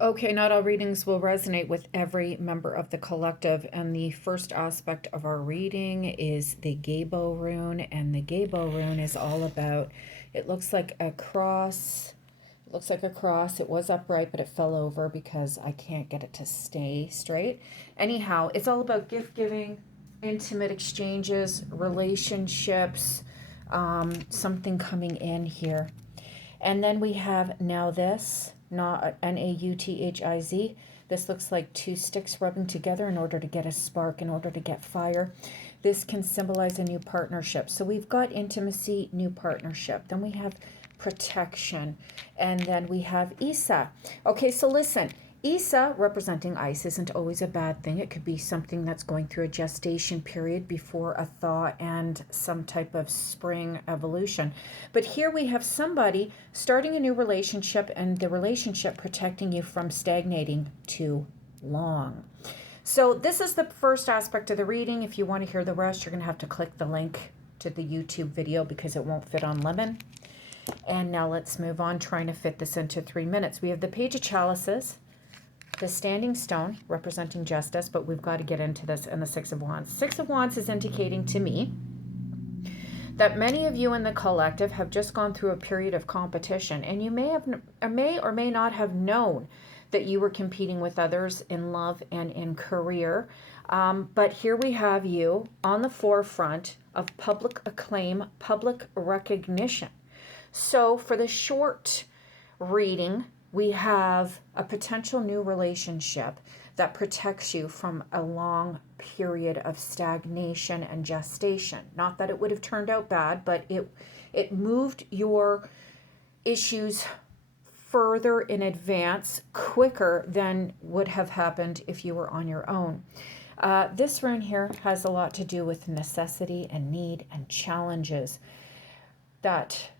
Okay, not all readings will resonate with every member of the collective, and the first aspect of our reading is the Gabo rune, and the Gabo rune is all about, it looks like a cross. It looks like a cross. It was upright, but it fell over because I can't get it to stay straight. Anyhow, it's all about gift giving, intimate exchanges, relationships, something coming in here. And then we have now this, not Nauthiz. This looks like two sticks rubbing together in order to get a spark, in order to get fire. This can symbolize a new partnership. So we've got intimacy, new partnership. Then we have protection. And then we have Isa. Okay, so listen. Isa, representing ice, isn't always a bad thing. It could be something that's going through a gestation period before a thaw and some type of spring evolution. But here we have somebody starting a new relationship, and the relationship protecting you from stagnating too long. So this is the first aspect of the reading. If you want to hear the rest, you're going to have to click the link to the YouTube video because it won't fit on Lemon. And now let's move on, trying to fit this into 3 minutes. We have the Page of Chalices, the Standing Stone, representing justice, but we've got to get into this, and the Six of Wands. Six of Wands is indicating to me that many of you in the collective have just gone through a period of competition, and you may or may not have known that you were competing with others in love and in career. But here we have you on the forefront of public acclaim, public recognition. So for the short reading, we have a potential new relationship that protects you from a long period of stagnation and gestation. Not that it would have turned out bad, but it moved your issues further in advance, quicker than would have happened if you were on your own. This rune here has a lot to do with necessity and need and challenges that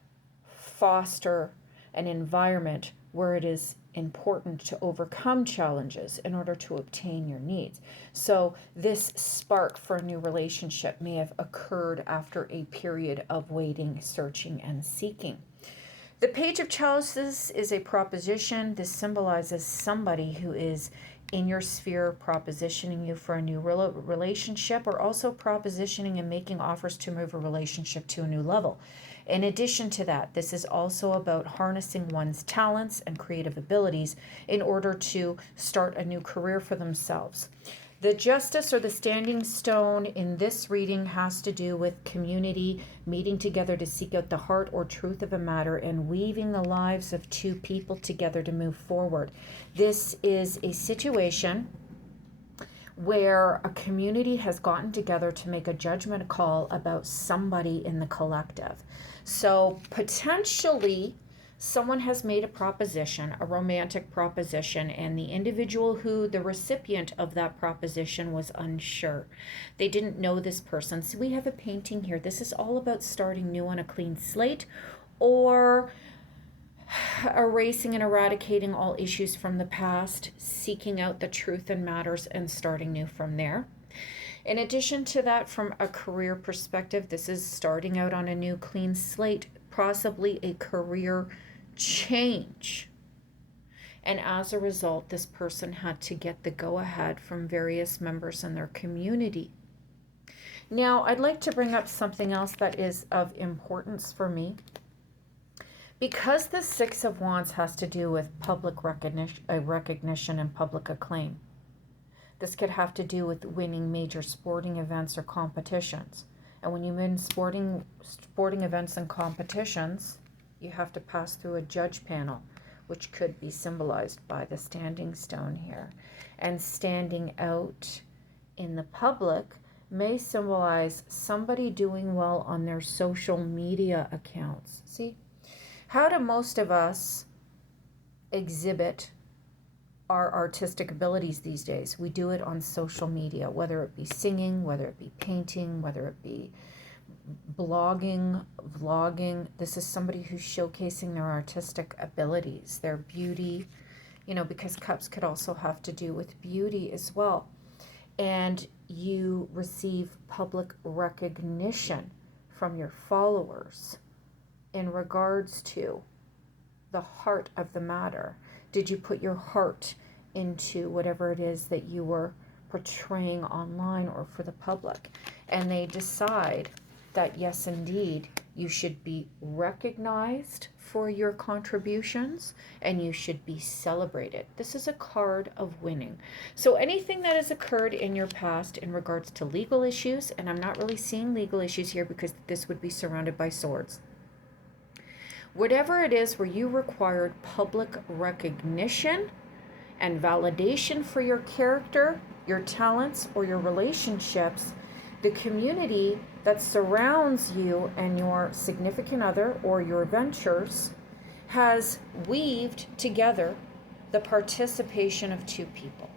foster an environment where it is important to overcome challenges in order to obtain your needs. So this spark for a new relationship may have occurred after a period of waiting, searching, and seeking. The Page of Chalices is a proposition. This symbolizes somebody who is in your sphere propositioning you for a new relationship, or also propositioning and making offers to move a relationship to a new level. In addition to that, this is also about harnessing one's talents and creative abilities in order to start a new career for themselves. The Justice, or the Standing Stone, in this reading has to do with community, meeting together to seek out the heart or truth of a matter, and weaving the lives of two people together to move forward. This is a situation where a community has gotten together to make a judgment call about somebody in the collective. So potentially someone has made a proposition, a romantic proposition, and the individual who, the recipient of that proposition, was unsure. They didn't know this person. So we have a painting here. This is all about starting new on a clean slate, or erasing and eradicating all issues from the past, seeking out the truth in matters, and starting new from there. In addition to that, from a career perspective, this is starting out on a new clean slate, possibly a career change. And as a result, this person had to get the go-ahead from various members in their community. Now, I'd like to bring up something else that is of importance for me. Because the Six of Wands has to do with public recognition and public acclaim, this could have to do with winning major sporting events or competitions. And when you win sporting events and competitions, you have to pass through a judge panel, which could be symbolized by the Standing Stone here. And standing out in the public may symbolize somebody doing well on their social media accounts. See? How do most of us exhibit our artistic abilities these days? We do it on social media, whether it be singing, whether it be painting, whether it be blogging, vlogging. This is somebody who's showcasing their artistic abilities, their beauty, because cups could also have to do with beauty as well. And you receive public recognition from your followers in regards to the heart of the matter. Did you put your heart into whatever it is that you were portraying online or for the public? And they decide that yes, indeed, you should be recognized for your contributions and you should be celebrated. This is a card of winning. So anything that has occurred in your past in regards to legal issues, and I'm not really seeing legal issues here because this would be surrounded by swords. Whatever it is where you required public recognition and validation for your character, your talents, or your relationships, the community that surrounds you and your significant other or your ventures has weaved together the participation of two people.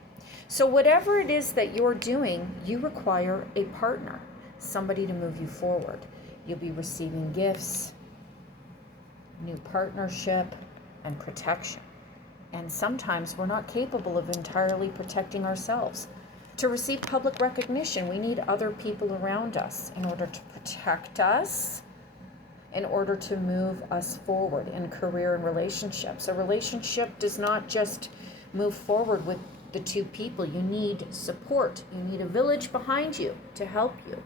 So whatever it is that you're doing, you require a partner, somebody to move you forward. You'll be receiving gifts, new partnership, and protection. And sometimes we're not capable of entirely protecting ourselves. To receive public recognition, we need other people around us in order to protect us, in order to move us forward in career and relationships. A relationship does not just move forward with the two people. You need support. You need a village behind you to help you.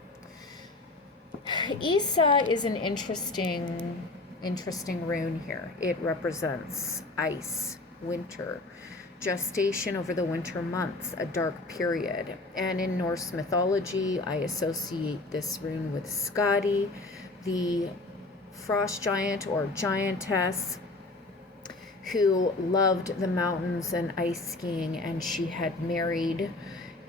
Isa is an interesting rune here. It represents ice, winter, gestation over the winter months, a dark period. And in Norse mythology, I associate this rune with Skadi, the frost giant or giantess who loved the mountains and ice skiing, and she had married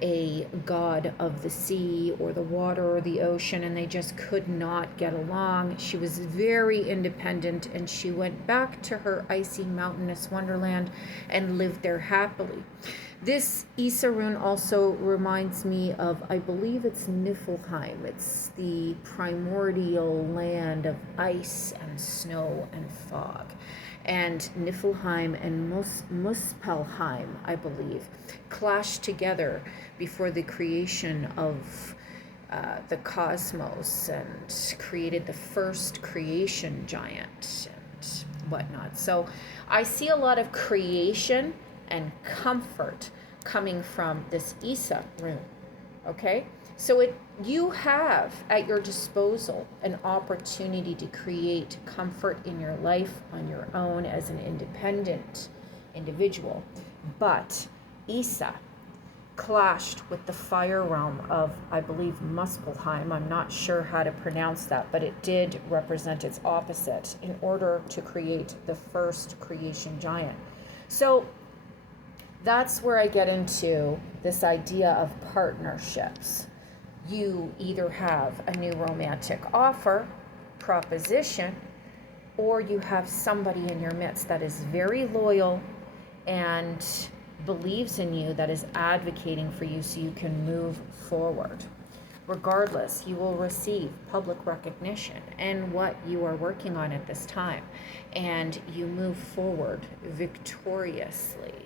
a god of the sea or the water or the ocean, and they just could not get along. She was very independent, and she went back to her icy mountainous wonderland and lived there happily. This Isa rune also reminds me of, I believe it's Niflheim. It's the primordial land of ice and snow and fog. And Niflheim and Muspelheim, I believe, clashed together before the creation of the cosmos and created the first creation giant and whatnot. So I see a lot of creation and comfort coming from this Isa rune, okay? So you have at your disposal an opportunity to create comfort in your life on your own as an independent individual. But Isa clashed with the fire realm of, I believe, Muspelheim. I'm not sure how to pronounce that, but it did represent its opposite in order to create the first creation giant. So that's where I get into this idea of partnerships. You either have a new romantic offer, proposition, or you have somebody in your midst that is very loyal and believes in you, that is advocating for you so you can move forward. Regardless, you will receive public recognition and what you are working on at this time, and you move forward victoriously.